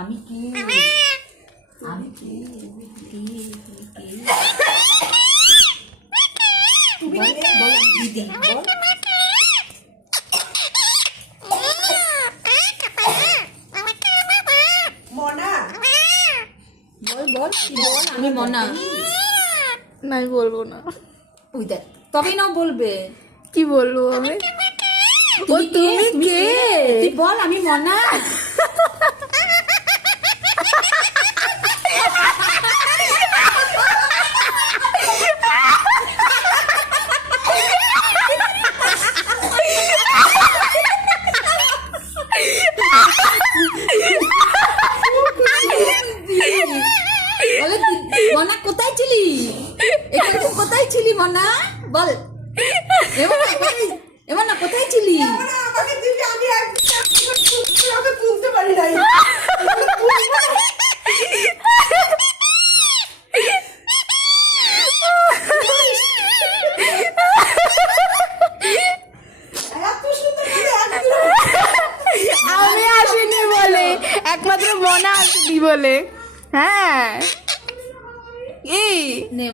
আমি কি আমি কি বল দিদি বল মনা বল বল বল আমি মনা না আমি বলবো না। ওই দেখ তবেই না বলবে। কি বলবো আমি? ও তুমি কে? তুই বল আমি মনা। বলে মনা কোথায় ছিলি? এখানে কোথায় ছিলি মনা? বল এমন না কোথায় ছিলি? আমি তুলতে পারি নাই। আমি আসিনি বলে, একমাত্র মনা আসেনি বলে। হ্যাঁ এই